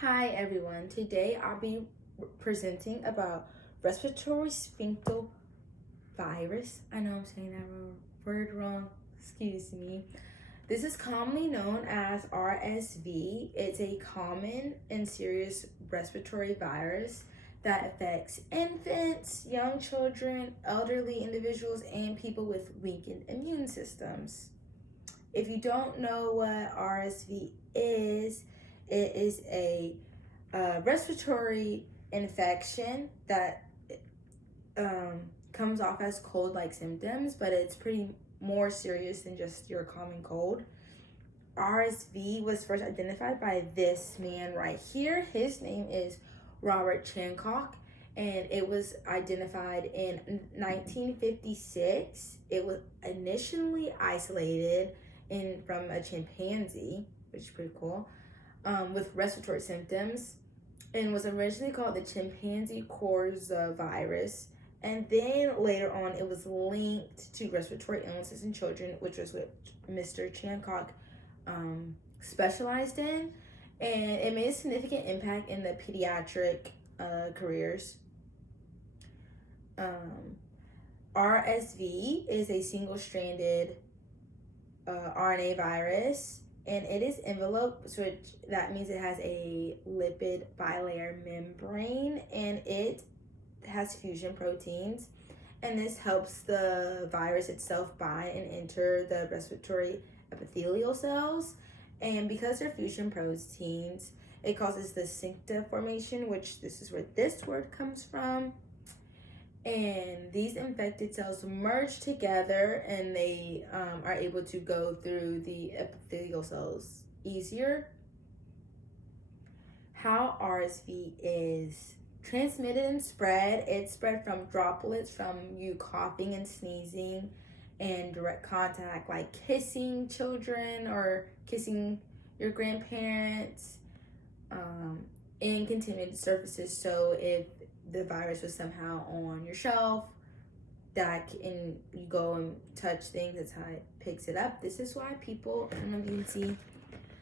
Hi everyone, today I'll be presenting about respiratory syncytial virus. I know I'm saying that word wrong, excuse me. This is commonly known as RSV. It's a common and serious respiratory virus that affects infants, young children, elderly individuals, and people with weakened immune systems. If you don't know what RSV is, it is a respiratory infection that comes off as cold-like symptoms, but it's pretty more serious than just your common cold. RSV was first identified by this man right here. His name is Robert Chancock, and it was identified in 1956. It was initially isolated from a chimpanzee, which is pretty cool, with respiratory symptoms, and was originally called the chimpanzee coryza virus. And then later on, it was linked to respiratory illnesses in children, which was what Mr. Chancock specialized in, and it made a significant impact in the pediatric careers. RSV is a single-stranded RNA virus, and it is enveloped, so that means it has a lipid bilayer membrane, and it has fusion proteins, and this helps the virus itself bind and enter the respiratory epithelial cells. And because they're fusion proteins, it causes the syncytia formation, which this is where this word comes from. And these infected cells merge together, and they are able to go through the epithelial cells easier. How RSV is transmitted and spread: it's spread from droplets from you coughing and sneezing, and direct contact like kissing children or kissing your grandparents, and contaminated surfaces. So if the virus was somehow on your shelf, and you go and touch things, that's how it picks it up. This is why people, I don't know if you can see,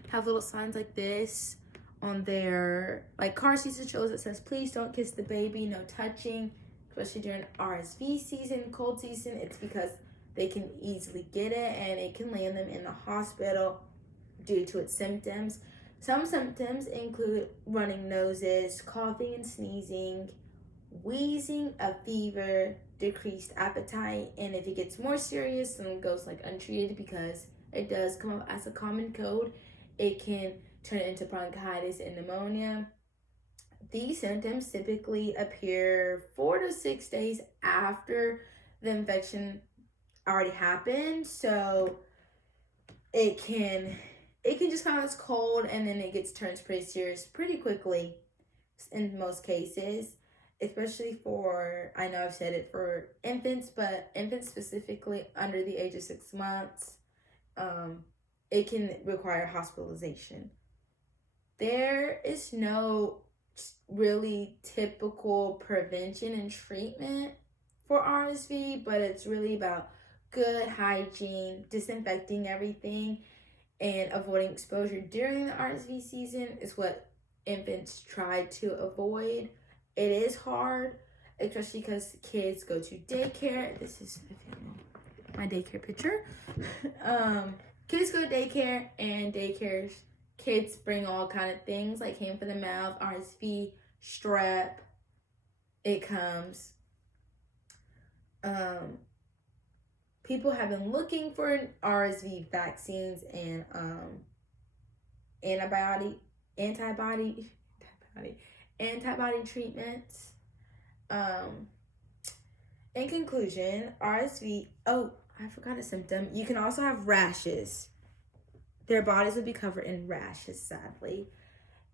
have little signs like this on their car seats and shows that says, please don't kiss the baby, no touching, especially during RSV season, cold season. It's because they can easily get it, and it can land them in the hospital due to its symptoms. Some symptoms include running noses, coughing and sneezing, wheezing, a fever, decreased appetite, and if it gets more serious and it goes untreated, because it does come up as a common cold, it can turn into bronchitis and pneumonia. These symptoms typically appear 4 to 6 days after the infection already happened, so it can just come as cold, and then it turns pretty serious pretty quickly in most cases, especially for, I know I've said it for infants, but infants specifically under the age of 6 months, it can require hospitalization. There is no really typical prevention and treatment for RSV, but it's really about good hygiene, disinfecting everything, and avoiding exposure during the RSV season is what infants try to avoid. It is hard, especially because kids go to daycare. This is, if you know, my daycare picture. Kids go to daycare, and kids bring all kind of things like hand, foot, and mouth, RSV, strep. It comes. People have been looking for RSV vaccines and antibody treatments. In conclusion, RSV, oh, I forgot a symptom. You can also have rashes. Their bodies will be covered in rashes, sadly.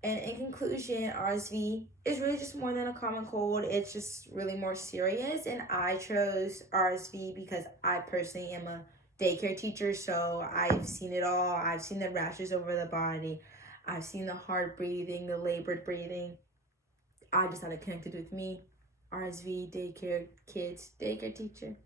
And in conclusion, RSV is really just more than a common cold. It's just really more serious. And I chose RSV because I personally am a daycare teacher, so I've seen it all. I've seen the rashes over the body. I've seen the hard breathing, the labored breathing. I just thought it connected with me. RSV, daycare, kids, daycare teacher.